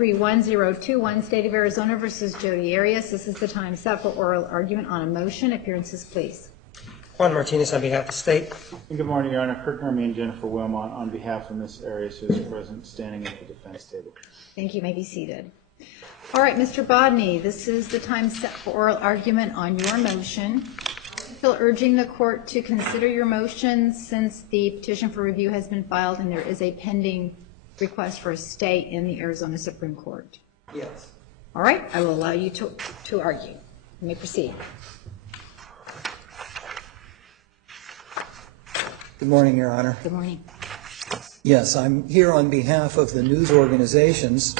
1-31021, State of Arizona versus Jodi Arias. This is the time set for oral argument on a motion. Appearances, please. Juan Martinez on behalf of the state. Good morning, Your Honor. Kirk Hermy and Jennifer Wilmot on behalf of Ms. Arias, who is present standing at the defense table. Thank you. You may be seated. All right, Mr. Bodney, this is the time set for oral argument on your motion. Still urging the court to consider your motion since the petition for review has been filed and there is a pending request for a stay in the Arizona Supreme Court. Yes. All right, I will allow you to argue. You may proceed. Good morning, Your Honor. Good morning. Yes, I'm here on behalf of the news organizations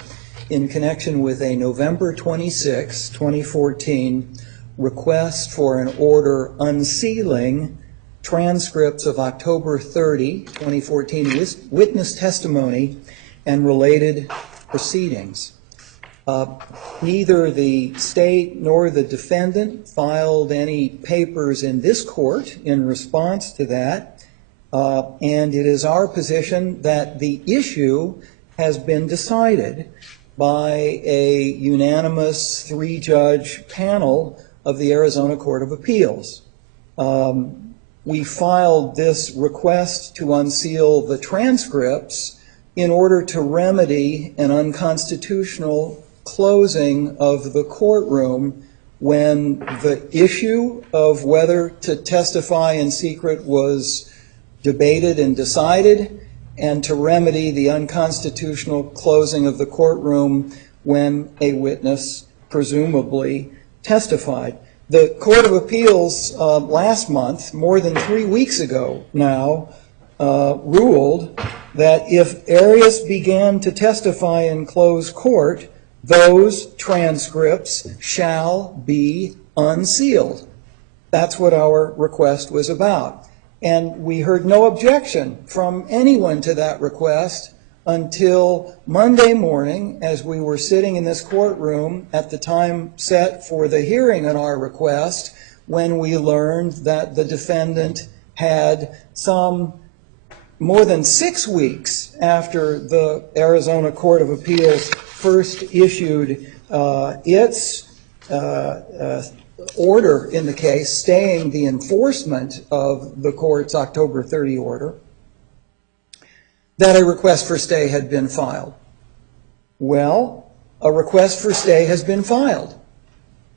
in connection with a November 26, 2014 request for an order unsealing transcripts of October 30, 2014 witness testimony and related proceedings. Neither the state nor the defendant filed any papers in this court in response to that. And it is our position that the issue has been decided by a unanimous three-judge panel of the Arizona Court of Appeals. We filed this request to unseal the transcripts in order to remedy an unconstitutional closing of the courtroom when the issue of whether to testify in secret was debated and decided, and to remedy the unconstitutional closing of the courtroom when a witness presumably testified. The Court of Appeals last month, more than 3 weeks ago now, ruled that if Arias began to testify in closed court, those transcripts shall be unsealed. That's what our request was about. And we heard no objection from anyone to that request until Monday morning, as we were sitting in this courtroom at the time set for the hearing on our request, when we learned that the defendant had some more than 6 weeks after the Arizona Court of Appeals first issued its order in the case, staying the enforcement of the court's October 30 order, that a request for stay had been filed. Well, a request for stay has been filed.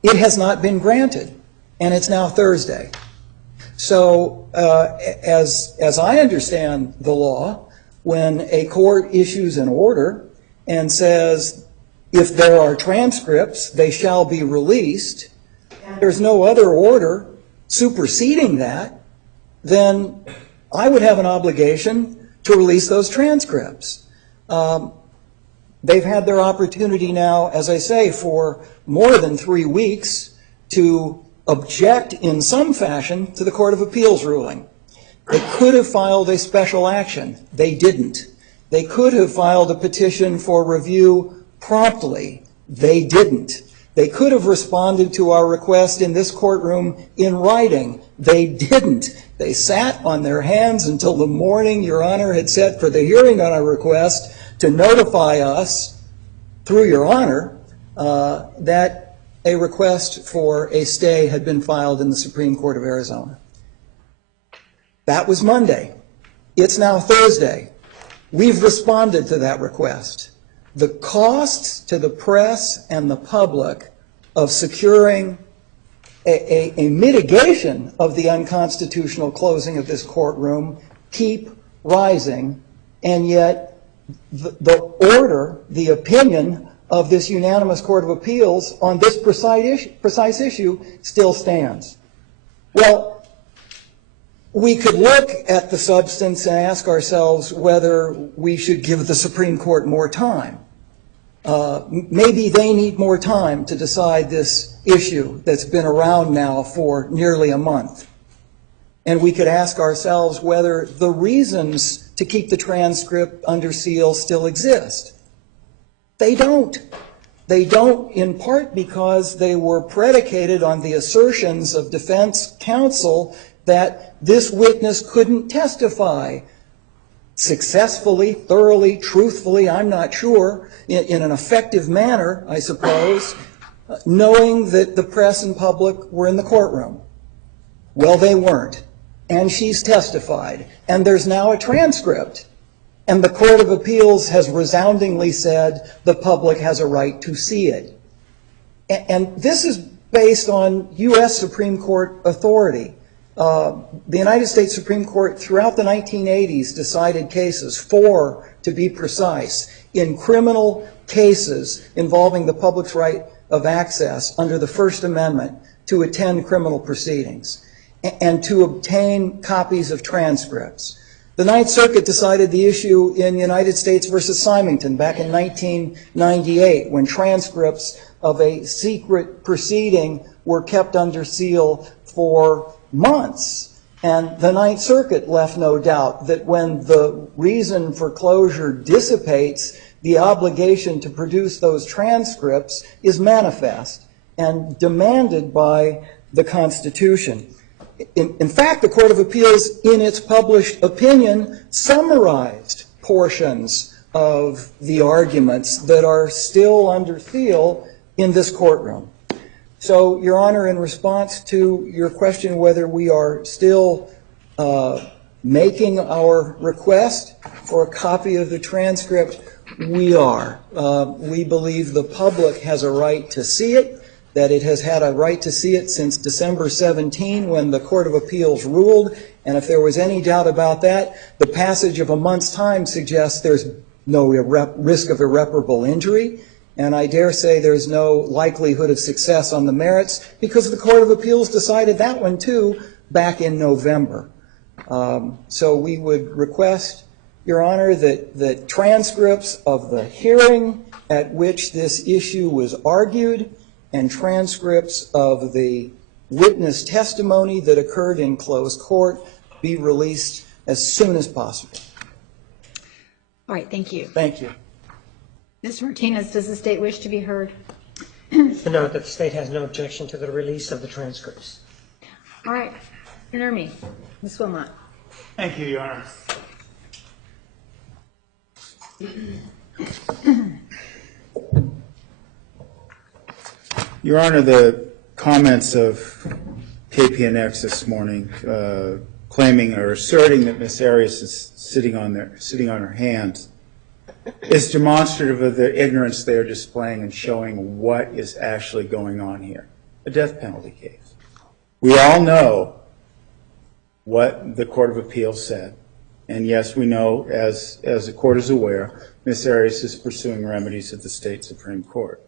It has not been granted, and it's now Thursday. So as I understand the law, when a court issues an order and says, if there are transcripts, they shall be released, and there's no other order superseding that, then I would have an obligation to release those transcripts. They've had their opportunity now, as I say, for more than 3 weeks to object in some fashion to the Court of Appeals ruling. They could have filed a special action. They didn't. They could have filed a petition for review promptly. They didn't. They could have responded to our request in this courtroom in writing. They didn't. They sat on their hands until the morning Your Honor had set for the hearing on our request to notify us, through Your Honor, that a request for a stay had been filed in the Supreme Court of Arizona. That was Monday. It's now Thursday. We've responded to that request. The costs to the press and the public of securing a mitigation of the unconstitutional closing of this courtroom keep rising, and yet the order, the opinion of this unanimous Court of Appeals on this precise issue still stands. Well, we could look at the substance and ask ourselves whether we should give the Supreme Court more time. Maybe they need more time to decide this issue that's been around now for nearly a month. And we could ask ourselves whether the reasons to keep the transcript under seal still exist. They don't. They don't, in part because they were predicated on the assertions of defense counsel that this witness couldn't testify successfully, thoroughly, truthfully, I'm not sure, in an effective manner, I suppose, knowing that the press and public were in the courtroom. Well, they weren't. And she's testified. And there's now a transcript. And the Court of Appeals has resoundingly said the public has a right to see it. And this is based on U.S. Supreme Court authority. The United States Supreme Court throughout the 1980s decided cases, 4 to be precise, in criminal cases involving the public's right of access under the First Amendment to attend criminal proceedings and to obtain copies of transcripts. The Ninth Circuit decided the issue in United States versus Symington back in 1998 when transcripts of a secret proceeding were kept under seal for months. And the Ninth Circuit left no doubt that when the reason for closure dissipates, the obligation to produce those transcripts is manifest and demanded by the Constitution. In fact, the Court of Appeals, in its published opinion, summarized portions of the arguments that are still under seal in this courtroom. So, Your Honor, in response to your question whether we are still making our request for a copy of the transcript, we are. We believe the public has a right to see it, that it has had a right to see it since December 17 when the Court of Appeals ruled, and if there was any doubt about that, the passage of a month's time suggests there's no risk of irreparable injury, and I dare say there's no likelihood of success on the merits because the Court of Appeals decided that one too back in November. So we would request, Your Honor, that transcripts of the hearing at which this issue was argued and transcripts of the witness testimony that occurred in closed court be released as soon as possible. All right, thank you. Thank you. Mr. Martinez, does the state wish to be heard? To note that the state has no objection to the release of the transcripts. All right, Nermi, Ms. Wilmot. Thank you, Your Honor. Your Honor, the comments of KPNX this morning claiming or asserting that Ms. Arias is sitting on her hands is demonstrative of the ignorance they are displaying and showing what is actually going on here. A death penalty case. We all know what the Court of Appeals said. And yes, we know, as the Court is aware, Ms. Arias is pursuing remedies at the State Supreme Court.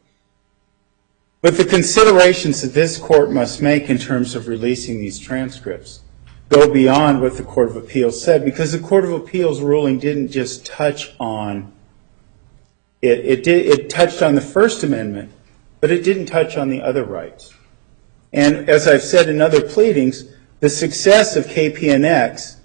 But the considerations that this Court must make in terms of releasing these transcripts go beyond what the Court of Appeals said, because the Court of Appeals ruling didn't just touch on it touched on the First Amendment, but it didn't touch on the other rights. And as I've said in other pleadings, the success of KPNX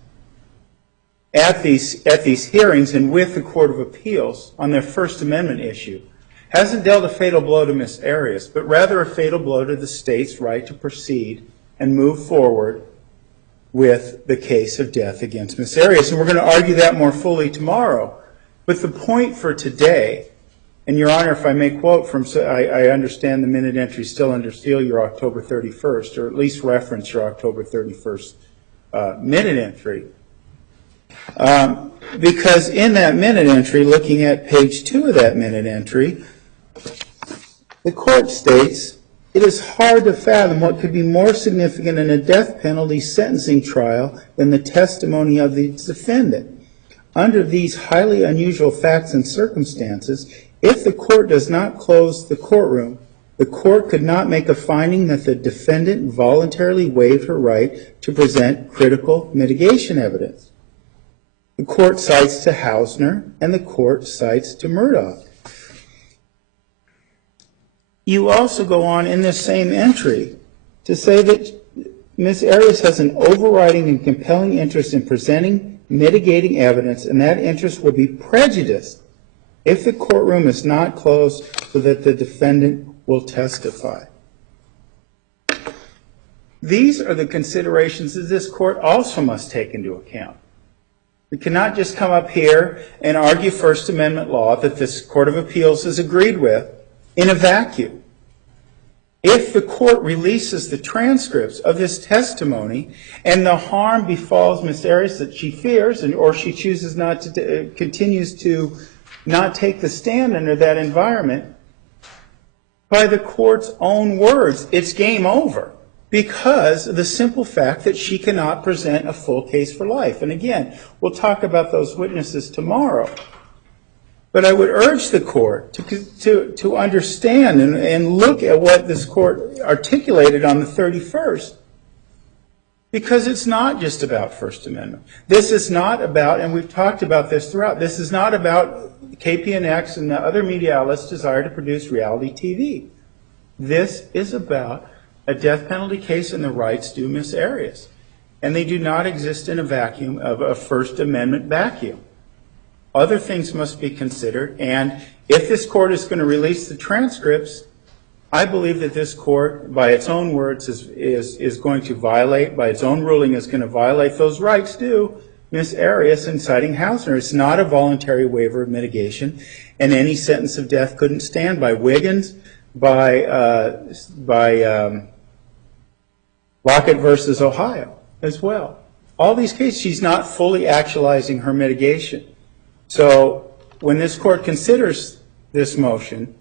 at these hearings and with the Court of Appeals on their First Amendment issue hasn't dealt a fatal blow to Ms. Arias, but rather a fatal blow to the state's right to proceed and move forward with the case of death against Ms. Arias. And we're going to argue that more fully tomorrow. But the point for today, and Your Honor, if I may quote from, I understand the minute entry still under seal your October 31st, or at least reference your October 31st minute entry. Because in that minute entry, looking at page 2 of that minute entry, the Court states, "It is hard to fathom what could be more significant in a death penalty sentencing trial than the testimony of the defendant. Under these highly unusual facts and circumstances, if the Court does not close the courtroom, the Court could not make a finding that the defendant voluntarily waived her right to present critical mitigation evidence." The Court cites to Hausner, and the Court cites to Murdoch. You also go on in this same entry to say that Ms. Arias has an overriding and compelling interest in presenting mitigating evidence, and that interest will be prejudiced if the courtroom is not closed so that the defendant will testify. These are the considerations that this Court also must take into account. We cannot just come up here and argue First Amendment law that this Court of Appeals has agreed with in a vacuum. If the court releases the transcripts of this testimony and the harm befalls Ms. Arias that she fears, or she chooses not to, continues to not take the stand under that environment, by the court's own words, it's game over, because of the simple fact that she cannot present a full case for life. And again, we'll talk about those witnesses tomorrow. But I would urge the court to understand and look at what this court articulated on the 31st, because it's not just about First Amendment. This is not about, and we've talked about this throughout, this is not about KPNX and the other media outlets' desire to produce reality TV. This is about a death penalty case and the rights due Ms. Arias. And they do not exist in a vacuum of a First Amendment vacuum. Other things must be considered, and if this court is going to release the transcripts, I believe that this court, by its own words, is going to violate, by its own ruling, is going to violate those rights due Ms. Arias in citing Hausner. It's not a voluntary waiver of mitigation, and any sentence of death couldn't stand by Wiggins, by Lockett versus Ohio as well. All these cases, she's not fully actualizing her mitigation. So when this court considers this motion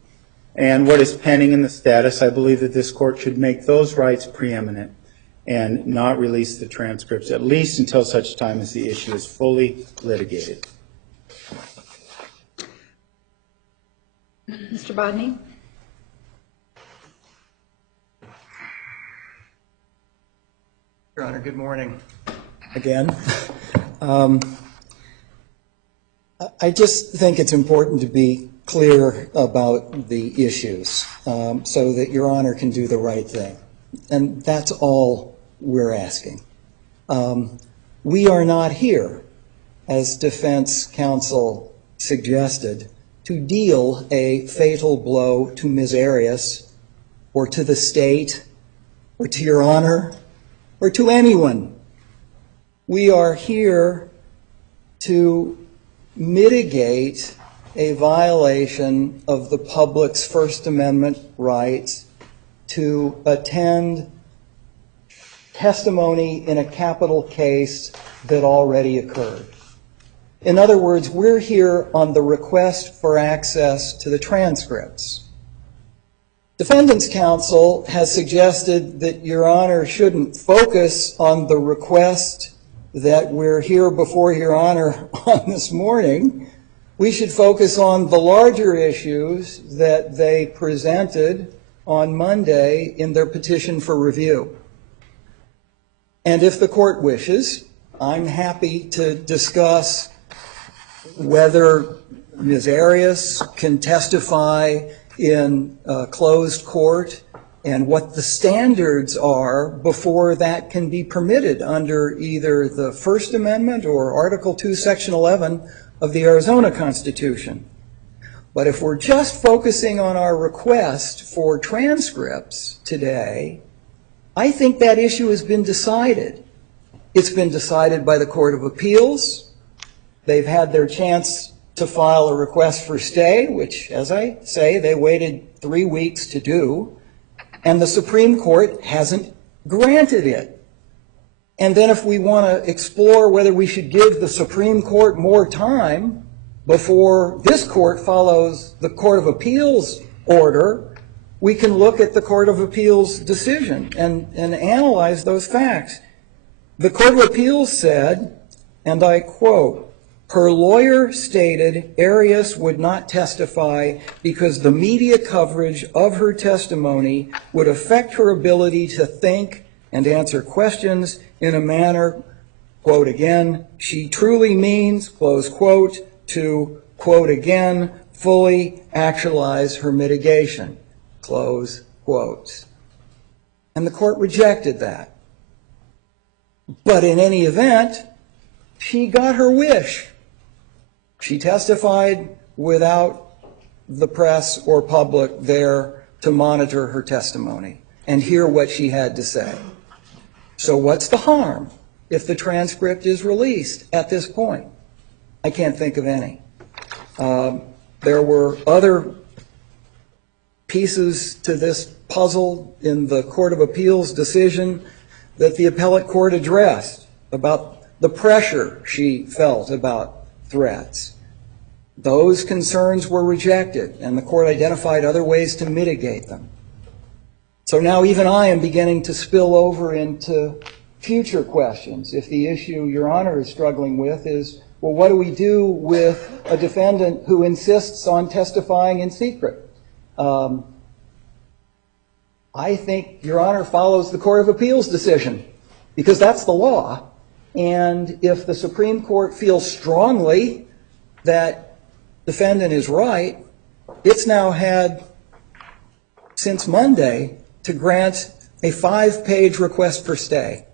and what is pending in the status, I believe that this court should make those rights preeminent and not release the transcripts, at least until such time as the issue is fully litigated. Mr. Bodney? Your Honor, good morning again. I just think it's important to be clear about the issues so that Your Honor can do the right thing. And that's all we're asking. We are not here, as defense counsel suggested, to deal a fatal blow to Ms. Arias or to the state or to Your Honor or to anyone. We are here to mitigate a violation of the public's First Amendment rights to attend testimony in a capital case that already occurred. In other words, we're here on the request for access to the transcripts. Defendant's counsel has suggested that Your Honor shouldn't focus on the request that we're here before Your Honor on this morning. We should focus on the larger issues that they presented on Monday in their petition for review. And if the court wishes, I'm happy to discuss whether Ms. Arias can testify in closed court and what the standards are before that can be permitted under either the First Amendment or Article 2, Section 11 of the Arizona Constitution. But if we're just focusing on our request for transcripts today, I think that issue has been decided. It's been decided by the Court of Appeals. They've had their chance to file a request for stay, which, as I say, they waited 3 weeks to do. And the Supreme Court hasn't granted it. And then if we want to explore whether we should give the Supreme Court more time before this court follows the Court of Appeals order, we can look at the Court of Appeals decision and analyze those facts. The Court of Appeals said, and I quote, "Her lawyer stated Arias would not testify because the media coverage of her testimony would affect her ability to think and answer questions in a manner," quote again, "she truly means," close quote, "to," quote again, "fully actualize her mitigation," close quotes. And the court rejected that. But in any event, she got her wish. She testified without the press or public there to monitor her testimony and hear what she had to say. So what's the harm if the transcript is released at this point? I can't think of any. There were other pieces to this puzzle in the Court of Appeals decision that the appellate court addressed about the pressure she felt about threats. Those concerns were rejected, and the court identified other ways to mitigate them. So now even I am beginning to spill over into future questions. If the issue Your Honor is struggling with is, well, what do we do with a defendant who insists on testifying in secret? I think Your Honor follows the Court of Appeals decision, because that's the law. And if the Supreme Court feels strongly that defendant is right, it's now had since Monday to grant a 5-page request for stay.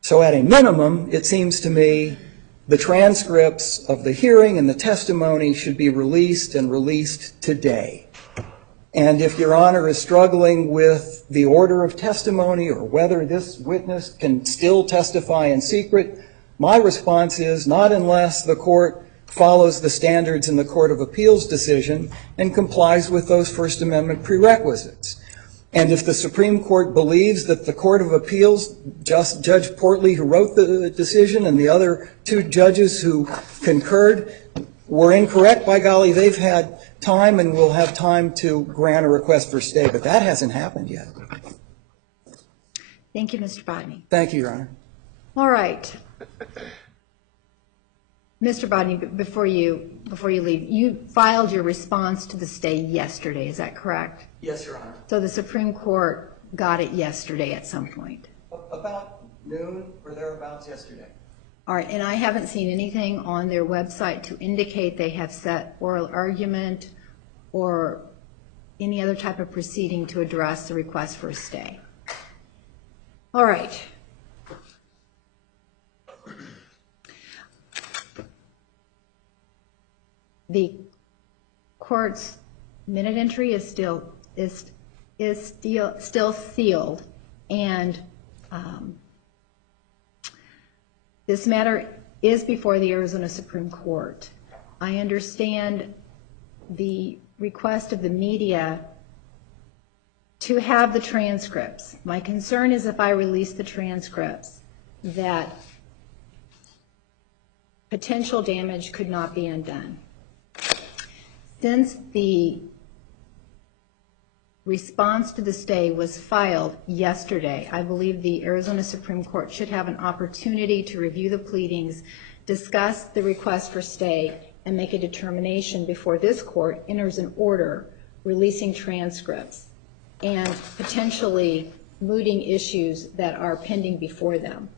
So at a minimum, it seems to me the transcripts of the hearing and the testimony should be released and released today. And if Your Honor is struggling with the order of testimony or whether this witness can still testify in secret, my response is not unless the court follows the standards in the Court of Appeals decision and complies with those First Amendment prerequisites. And if the Supreme Court believes that the Court of Appeals, Judge Portley, who wrote the decision, and the other 2 judges who concurred were incorrect, by golly, they've had time and will have time to grant a request for stay. But that hasn't happened yet. Thank you, Mr. Bodney. Thank you, Your Honor. All right. Mr. Bodney, before you leave, you filed your response to the stay yesterday, is that correct? Yes, Your Honor. So the Supreme Court got it yesterday at some point? About noon or thereabouts yesterday. All right, and I haven't seen anything on their website to indicate they have set oral argument or any other type of proceeding to address the request for a stay. All right. The court's minute entry is still sealed, and this matter is before the Arizona Supreme Court. I understand the request of the media to have the transcripts. My concern is if I release the transcripts that potential damage could not be undone. Since the response to the stay was filed yesterday, I believe the Arizona Supreme Court should have an opportunity to review the pleadings, discuss the request for stay, and make a determination before this court enters an order releasing transcripts and potentially mooting issues that are pending before them.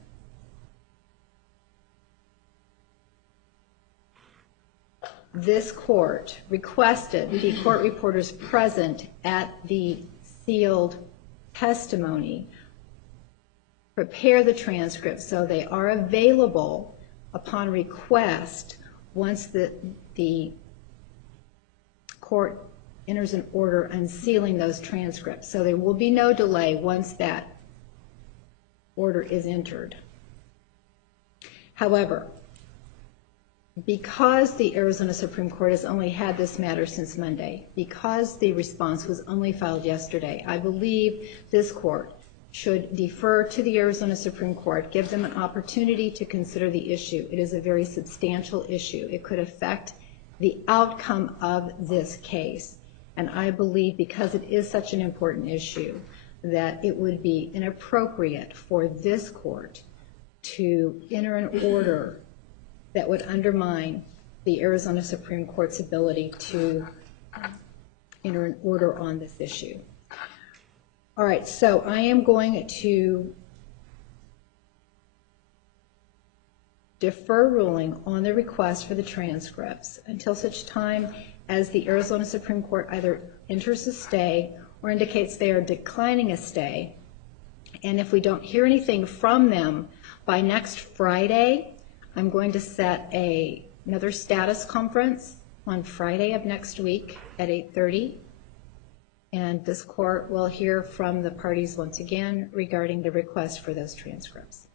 This court requested the court reporters present at the sealed testimony prepare the transcripts so they are available upon request once the court enters an order unsealing those transcripts. So there will be no delay once that order is entered. However, because the Arizona Supreme Court has only had this matter since Monday, because the response was only filed yesterday, I believe this court should defer to the Arizona Supreme Court, give them an opportunity to consider the issue. It is a very substantial issue. It could affect the outcome of this case. And I believe because it is such an important issue that it would be inappropriate for this court to enter an order that would undermine the Arizona Supreme Court's ability to enter an order on this issue. All right, so I am going to defer ruling on the request for the transcripts until such time as the Arizona Supreme Court either enters a stay or indicates they are declining a stay. And if we don't hear anything from them by next Friday, I'm going to set another status conference on Friday of next week at 8:30. And this court will hear from the parties once again regarding the request for those transcripts.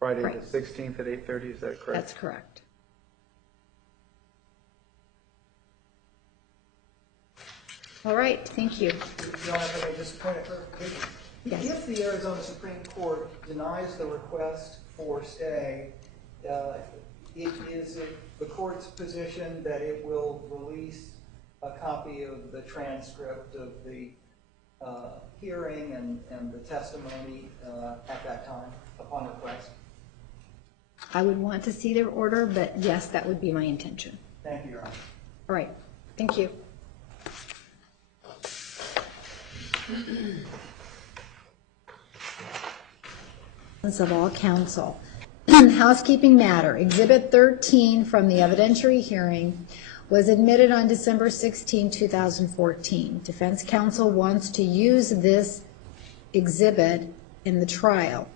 Friday Right. the 16th at 8:30, is that correct? That's correct. All right, thank you. John, if I may just point of clarification. Yes. If the Arizona Supreme Court denies the request for stay, is it the court's position that it will release a copy of the transcript of the hearing and the testimony at that time upon request? I would want to see their order, but yes, that would be my intention. Thank you, Your Honor. All right, thank you. Of all counsel. Housekeeping matter. Exhibit 13 from the evidentiary hearing was admitted on December 16, 2014. Defense counsel wants to use this exhibit in the trial.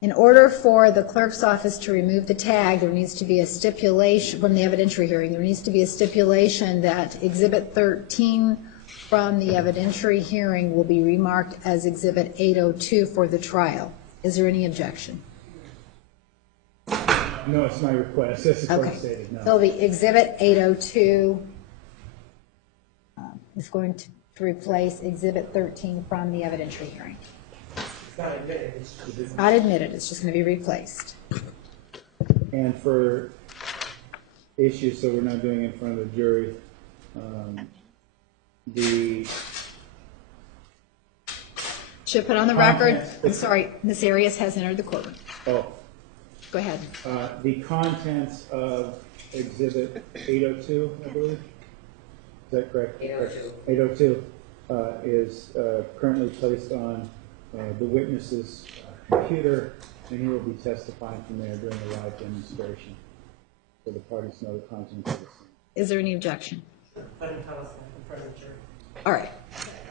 In order for the clerk's office to remove the tag, there needs to be a stipulation from the evidentiary hearing. There needs to be a stipulation that Exhibit 13 from the evidentiary hearing will be remarked as Exhibit 802 for the trial. Is there any objection? No, it's my request. That's the Okay. court stated, no. So the Exhibit 802 is going to replace Exhibit 13 from the evidentiary hearing. It's not admitted, it's just going to be replaced. And for issues, so we're not doing it in front of the jury, the Should put on the record, I'm sorry, Ms. Arias has entered the courtroom. oh, Go ahead. the contents of Exhibit 802, I believe. Is that correct? 802. 802 is currently placed on the witness's computer, and he will be testifying from there during the live demonstration, so the parties know the contents of the scene. Is there any objection? Letting counsel in front of the jury. All right.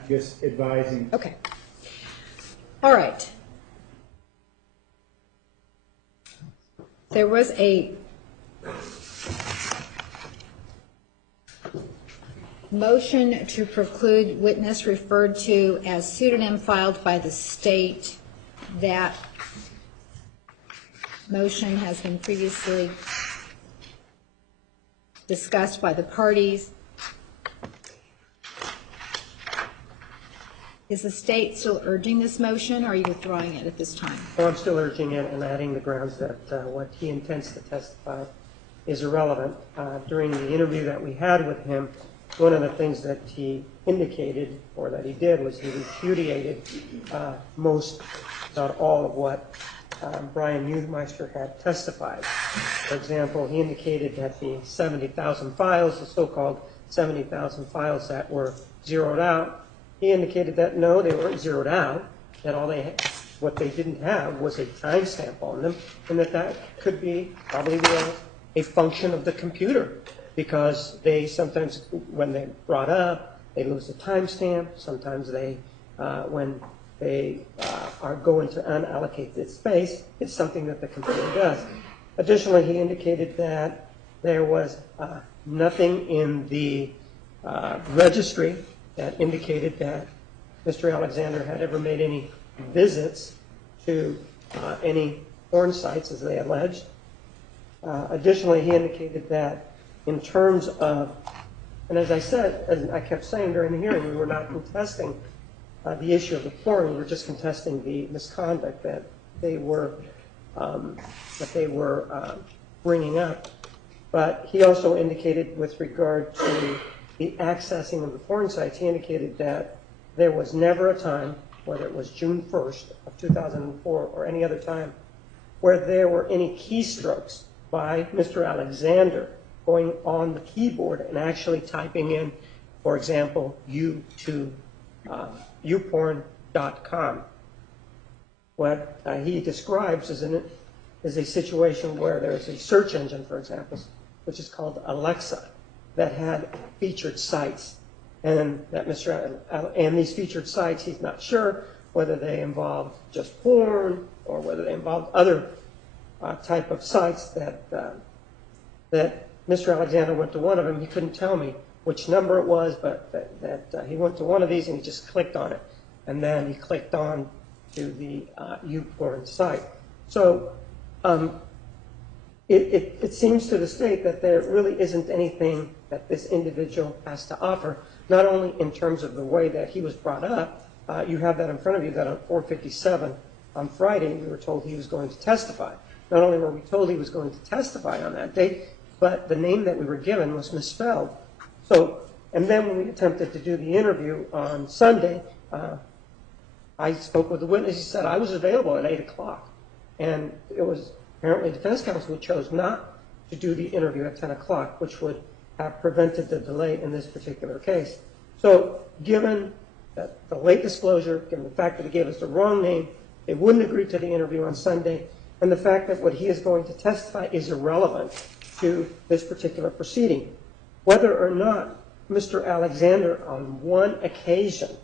Just advising. Okay. All right. There was a motion to preclude witness referred to as pseudonym filed by the state. That motion has been previously discussed by the parties. Is the state still urging this motion, or are you withdrawing it at this time? Well, I'm still urging it and adding the grounds that what he intends to testify is irrelevant. During the interview that we had with him, one of the things that he indicated, or that he did, was he repudiated most, not all of what Brian Newmeister had testified. For example, he indicated that the 70,000 files, the so-called 70,000 files that were zeroed out, he indicated that no, they weren't zeroed out, that what they didn't have was a timestamp on them, and that could be probably a function of the computer, because they sometimes, when they're brought up, they lose the timestamp. Sometimes they, when they are going to unallocated space, it's something that the computer does. Additionally, he indicated that there was nothing in the registry that indicated that Mr. Alexander had ever made any visits to any porn sites, as they alleged. Additionally, he indicated that in terms of, and as I said, as I kept saying during the hearing, we were not contesting the issue of the porn, we were just contesting the misconduct that they were bringing up. But he also indicated, with regard to the accessing of the porn sites, he indicated that there was never a time, whether it was June 1st of 2004 or any other time, where there were any keystrokes by Mr. Alexander going on the keyboard and actually typing in, for example, youporn.com. What he describes is a situation where there's a search engine, for example, which is called Alexa, that had featured sites, and that and these featured sites, he's not sure whether they involved just porn or whether they involved other type of sites that Mr. Alexander went to one of them. He couldn't tell me which number it was, but that he went to one of these and he just clicked on it, and then he clicked on to the U-porn site. So it seems to the state that there really isn't anything that this individual has to offer, not only in terms of the way that he was brought up. You have that in front of you, that on 457 on Friday, we were told he was going to testify. Not only were we told he was going to testify on that date, but the name that we were given was misspelled. So, and then when we attempted to do the interview on Sunday, I spoke with the witness. He said, I was available at 8 o'clock. And it was apparently defense counsel who chose not to do the interview at 10 o'clock, which would have prevented the delay in this particular case. So given that the late disclosure, given the fact that he gave us the wrong name, they wouldn't agree to the interview on Sunday, and the fact that what he is going to testify is irrelevant to this particular proceeding. Whether or not Mr. Alexander on one occasion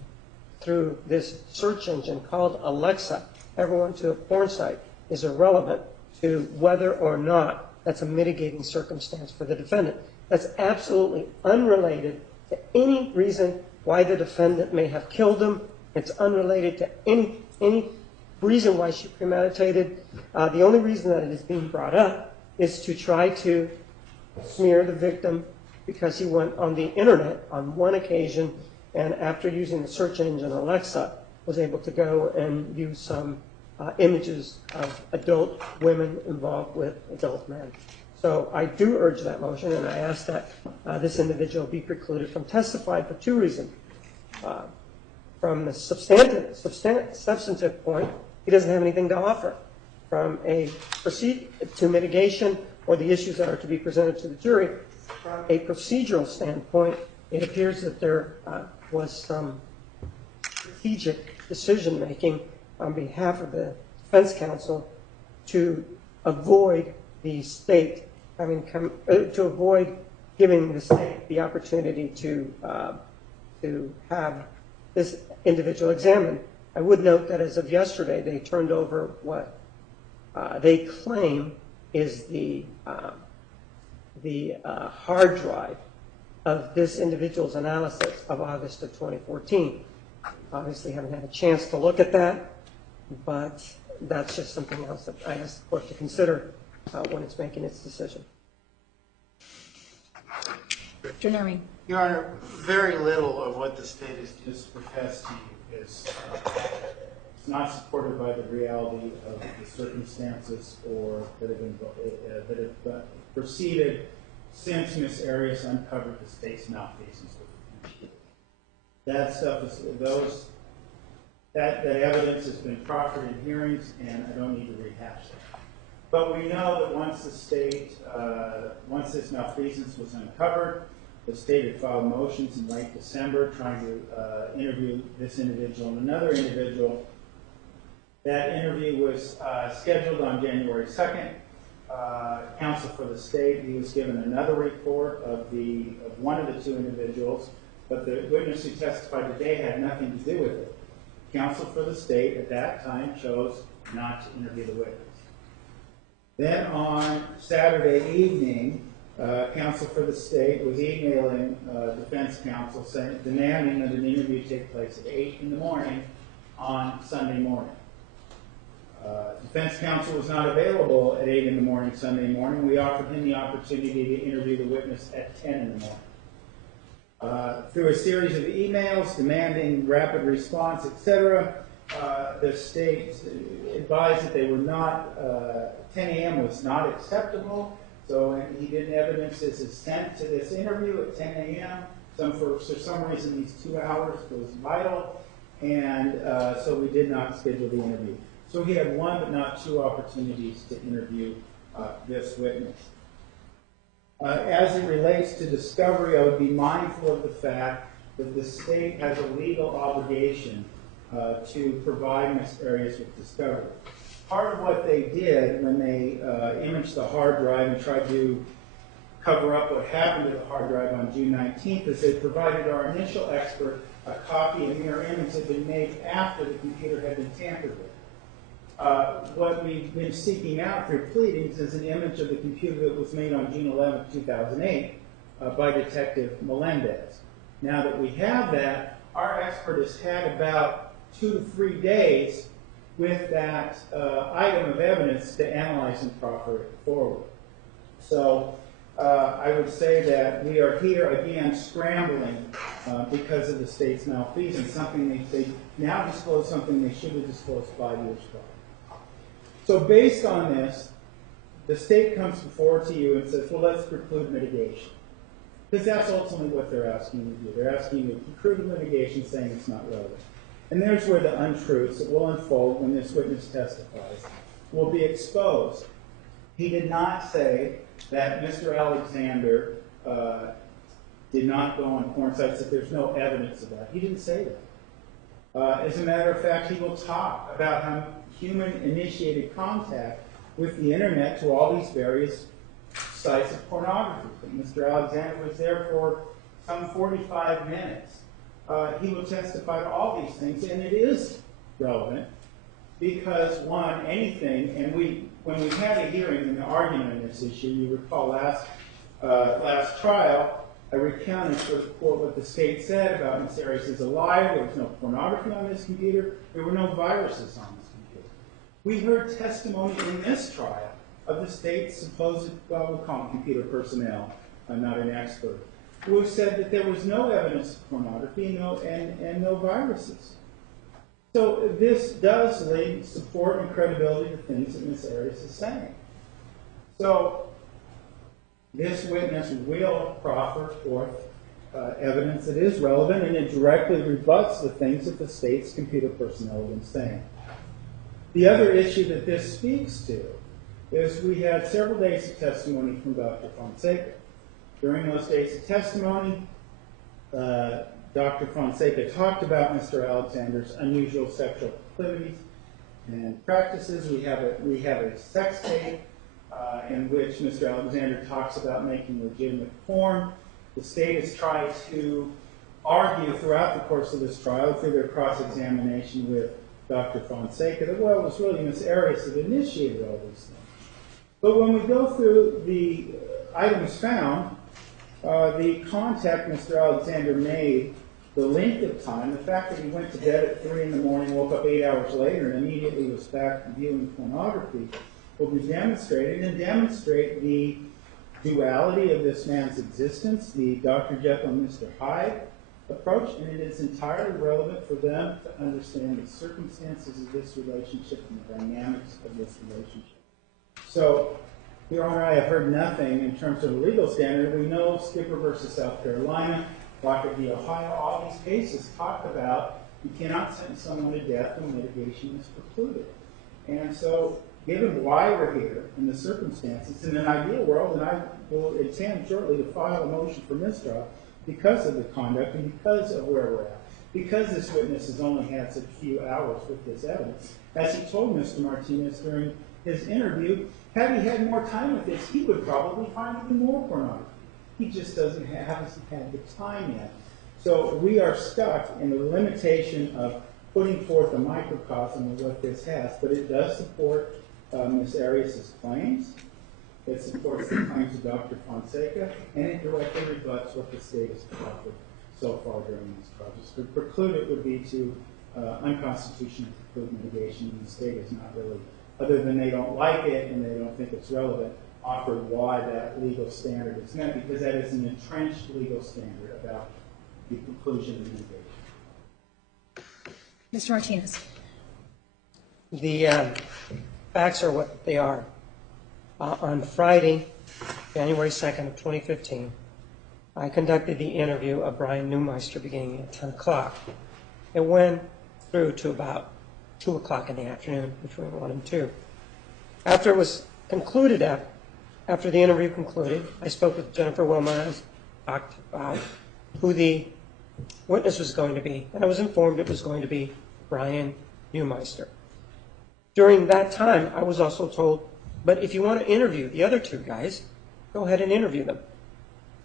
through this search engine called Alexa ever went to a porn site is irrelevant to whether or not that's a mitigating circumstance for the defendant. That's absolutely unrelated to any reason why the defendant may have killed him. It's unrelated to any reason why she premeditated. The only reason that it is being brought up is to try to smear the victim because he went on the internet on one occasion, and after using the search engine Alexa was able to go and view some images of adult women involved with adult men. So I do urge that motion, and I ask that this individual be precluded from testifying for two reasons. From the substantive point, he doesn't have anything to offer. From a mitigation or the issues that are to be presented to the jury, from a procedural standpoint, it appears that there was some strategic decision-making on behalf of the defense counsel to avoid the state to avoid giving the state the opportunity to have this individual examined. I would note that as of yesterday, they turned over what they claim is the hard drive of this individual's analysis of August of 2014. Obviously, haven't had a chance to look at that, but that's just something else that I ask the court to consider when it's making its decision. Mr. Nermi. Your Honor, very little of what the state has just professed to you is not supported by the reality of the circumstances or that have proceeded since Ms. Arias uncovered the state's malfeasance with the computer. That stuff is that evidence has been proffered in hearings, and I don't need to rehash that. But we know that once this malfeasance was uncovered, the state had filed motions in late December trying to interview this individual and another individual. That interview was scheduled on January 2nd. Counsel for the state, he was given another report of one of the two individuals, but the witness who testified today had nothing to do with it. Counsel for the state at that time chose not to interview the witness. Then on Saturday evening, counsel for the state was emailing defense counsel demanding that an interview take place at 8 in the morning on Sunday morning. Defense counsel was not available at 8 in the morning Sunday morning. We offered him the opportunity to interview the witness at 10 in the morning. Through a series of emails demanding rapid response, etc., the state advised that they were not, 10 a.m. was not acceptable, so he didn't evidence his assent to this interview at 10 a.m. For some reason, these 2 hours was vital, and so we did not schedule the interview. So he had one but not two opportunities to interview this witness. As it relates to discovery, I would be mindful of the fact that the state has a legal obligation to provide Ms. Arias with discovery. Part of what they did when they imaged the hard drive and tried to cover up what happened to the hard drive on June 19th is they provided our initial expert a copy of mirror image that had been made after the computer had been tampered with. What we've been seeking out through pleadings is an image of the computer that was made on June 11, 2008 by Detective Melendez. Now that we have that, our expert has had about 2 to 3 days with that item of evidence to analyze and proffer it forward. So I would say that we are here again scrambling because of the state's malfeasance, something they now disclose something they should have disclosed 5 years ago. So based on this, the state comes forward to you and says, well, let's preclude mitigation. Because that's ultimately what they're asking you to do. They're asking you to preclude mitigation, saying it's not relevant. And there's where the untruths that will unfold when this witness testifies will be exposed. He did not say that Mr. Alexander did not go on porn sites, that there's no evidence of that. He didn't say that. As a matter of fact, he will talk about how human-initiated contact with the internet to all these various sites of pornography. Mr. Alexander was there for some 45 minutes. He will testify to all these things, and it is relevant because, one, anything, and when we had a hearing and an argument on this issue, you recall last trial, I recounted for the court what the state said about Ms. Arias is a liar. There was no pornography on this computer. There were no viruses on this computer. We heard testimony in this trial of the state's supposed, well, we'll call them computer personnel, I'm not an expert, who said that there was no evidence of pornography and no viruses. So this does lend support and credibility to things that Ms. Arias is saying. So this witness will proffer forth evidence that is relevant, and it directly rebuts the things that the state's computer personnel have been saying. The other issue that this speaks to is we had several days of testimony from Dr. Fonseca. During those days of testimony, Dr. Fonseca talked about Mr. Alexander's unusual sexual proclivities and practices. We have a sex tape in which Mr. Alexander talks about making legitimate porn. The state has tried to argue throughout the course of this trial through their cross-examination with Dr. Fonseca that, well, it was really Ms. Arias that initiated all these things. But when we go through the items found, the contact Mr. Alexander made, the length of time, the fact that he went to bed at 3 in the morning, woke up 8 hours later, and immediately was back viewing pornography, will be demonstrated and demonstrate the duality of this man's existence, the Dr. Jekyll and Mr. Hyde approach, and it is entirely relevant for them to understand the circumstances of this relationship and the dynamics of this relationship. So, Your Honor, I have heard nothing in terms of the legal standard. We know Skipper versus South Carolina, Lockett v. Ohio, all these cases talk about you cannot sentence someone to death when litigation is precluded. And so, given why we're here and the circumstances, in an ideal world, and I will intend shortly to file a motion for mistrial because of the conduct and because of where we're at, because this witness has only had such few hours with this evidence. As he told Mr. Martinez during his interview, had he had more time with this, he would probably find even more pornography. He just hasn't had the time yet. So we are stuck in the limitation of putting forth a microcosm of what this has, but it does support Ms. Arias' claims. It supports the claims of Dr. Fonseca, and it directly rebuts what the state has offered so far during this process. To preclude it would be to unconstitutional preclude mitigation, and the state is not really, other than they don't like it and they don't think it's relevant, offered why that legal standard is met, because that is an entrenched legal standard about the preclusion of mitigation. Mr. Martinez. The facts are what they are. On Friday, January 2nd of 2015, I conducted the interview of Brian Neumeister beginning at 10 o'clock. It went through to about 2 o'clock in the afternoon, between 1 and 2. After it was concluded, after the interview concluded, I spoke with Jennifer Wilmer and talked about who the witness was going to be, and I was informed it was going to be Brian Neumeister. During that time, I was also told, but if you want to interview the other two guys, go ahead and interview them.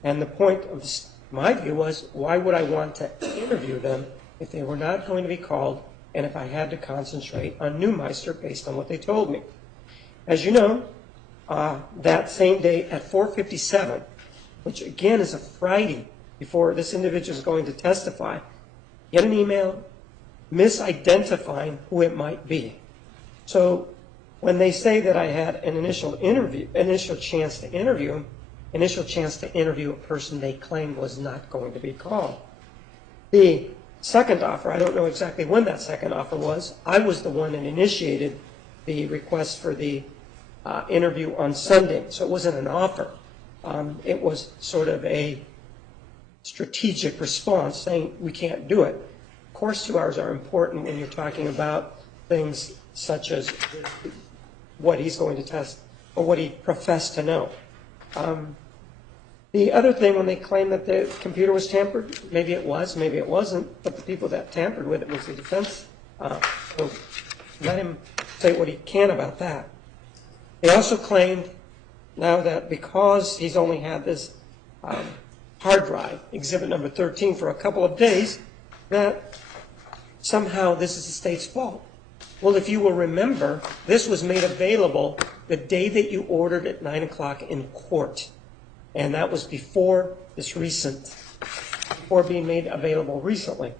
And the point of my view was, why would I want to interview them if they were not going to be called, and if I had to concentrate on Neumeister based on what they told me? As you know, that same day at 4:57, which again is a Friday before this individual is going to testify, get an email misidentifying who it might be. So when they say that I had an initial chance to interview a person they claimed was not going to be called. The second offer, I don't know exactly when that second offer was. I was the one that initiated the request for the interview on Sunday, so it wasn't an offer. It was sort of a strategic response saying we can't do it. Of course, 2 hours are important when you're talking about things such as what he's going to test or what he professed to know. The other thing, when they claim that the computer was tampered, maybe it was, maybe it wasn't, but the people that tampered with it was the defense. So let him say what he can about that. They also claimed now that because he's only had this hard drive, exhibit number 13, for a couple of days, that somehow this is the state's fault. Well, if you will remember, this was made available the day that you ordered at 9 o'clock in court. And that was before being made available recently.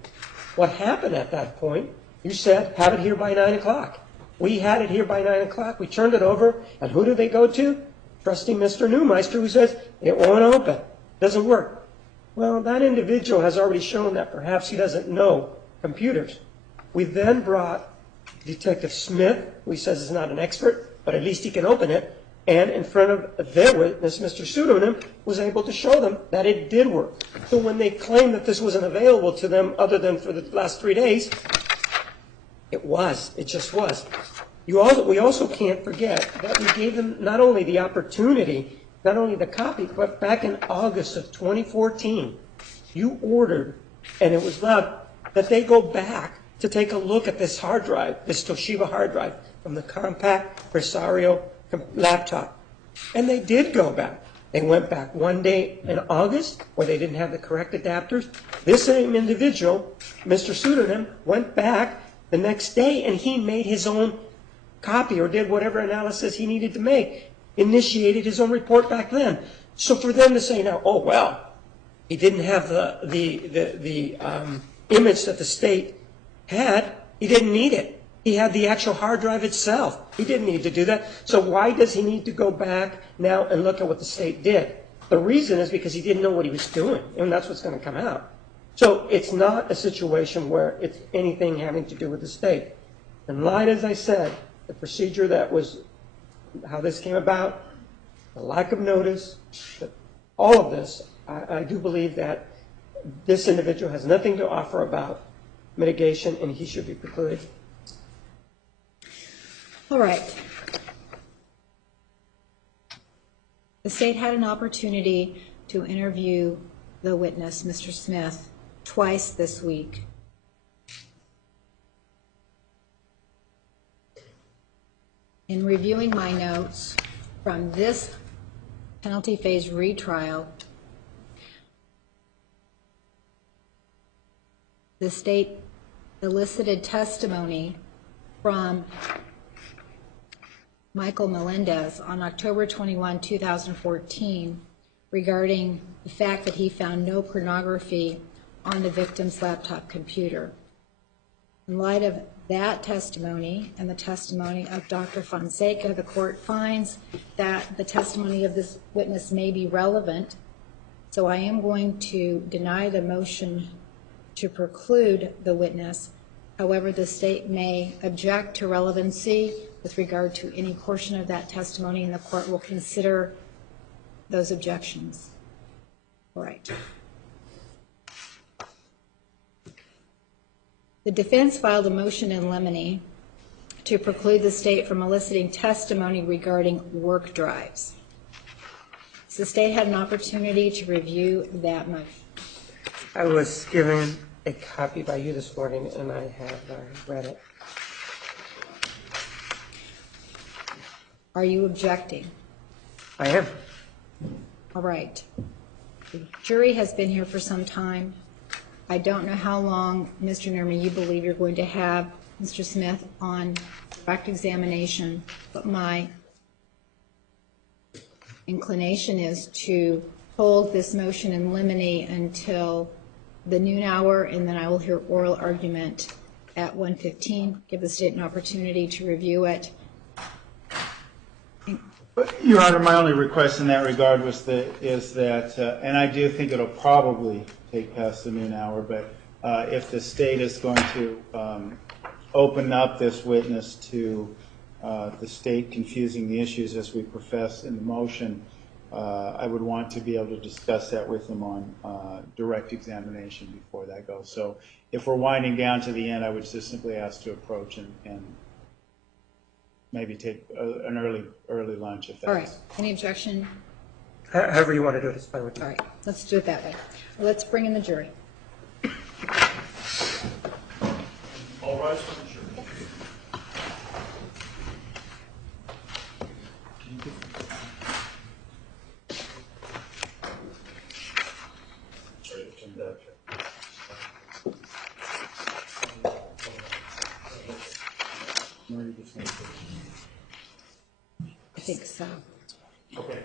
What happened at that point, you said, have it here by 9 o'clock. We had it here by 9 o'clock. We turned it over. And who did they go to? Trusting Mr. Neumeister, who says, it won't open. Doesn't work. Well, that individual has already shown that perhaps he doesn't know computers. We then brought Detective Smith, who he says is not an expert, but at least he can open it, and in front of their witness, Mr. Pseudonym, was able to show them that it did work. So when they claim that this wasn't available to them other than for the last 3 days, it was. It just was. We also can't forget that we gave them not only the opportunity, not only the copy, but back in August of 2014, you ordered, and it was allowed, that they go back to take a look at this hard drive, this Toshiba hard drive, from the compact Presario laptop. And they did go back. They went back one day in August where they didn't have the correct adapters. This same individual, Mr. Pseudonym, went back the next day and he made his own copy or did whatever analysis he needed to make, initiated his own report back then. So for them to say now, oh, well, he didn't have the image that the state had, he didn't need it. He had the actual hard drive itself. He didn't need to do that. So why does he need to go back now and look at what the state did? The reason is because he didn't know what he was doing, and that's what's going to come out. So it's not a situation where it's anything having to do with the state. In light, as I said, the procedure that was, how this came about, the lack of notice, all of this, I do believe that this individual has nothing to offer about mitigation, and he should be precluded. All right. The state had an opportunity to interview the witness, Mr. Smith, twice this week. In reviewing my notes from this penalty phase retrial, the state elicited testimony from Michael Melendez on October 21, 2014, regarding the fact that he found no pornography on the victim's laptop computer. In light of that testimony and the testimony of Dr. Fonseca, the court finds that the testimony of this witness may be relevant, so I am going to deny the motion to preclude the witness. However, the state may object to relevancy with regard to any portion of that testimony, and the court will consider those objections. All right. The defense filed a motion in limine to preclude the state from eliciting testimony regarding work drives. So the state had an opportunity to review that motion. I was given a copy by you this morning, and I have read it. Are you objecting? I am. All right. The jury has been here for some time. I don't know how long, Mr. Nerman, you believe you're going to have Mr. Smith on direct examination, but my inclination is to hold this motion in limine until the noon hour, and then I will hear oral argument at 1:15. Give the state an opportunity to review it. Your Honor, my only request in that regard is that, and I do think it'll probably take past the noon hour, but if the state is going to open up this witness to the state confusing the issues as we profess in the motion, I would want to be able to discuss that with them on direct examination before that goes. So if we're winding down to the end, I would just simply ask to approach and maybe take an early lunch if that's... All right. Any objection? However you want to do it, it's fine with me. All right. Let's do it that way. Let's bring in the jury. All rise for the jury. I think so. Okay.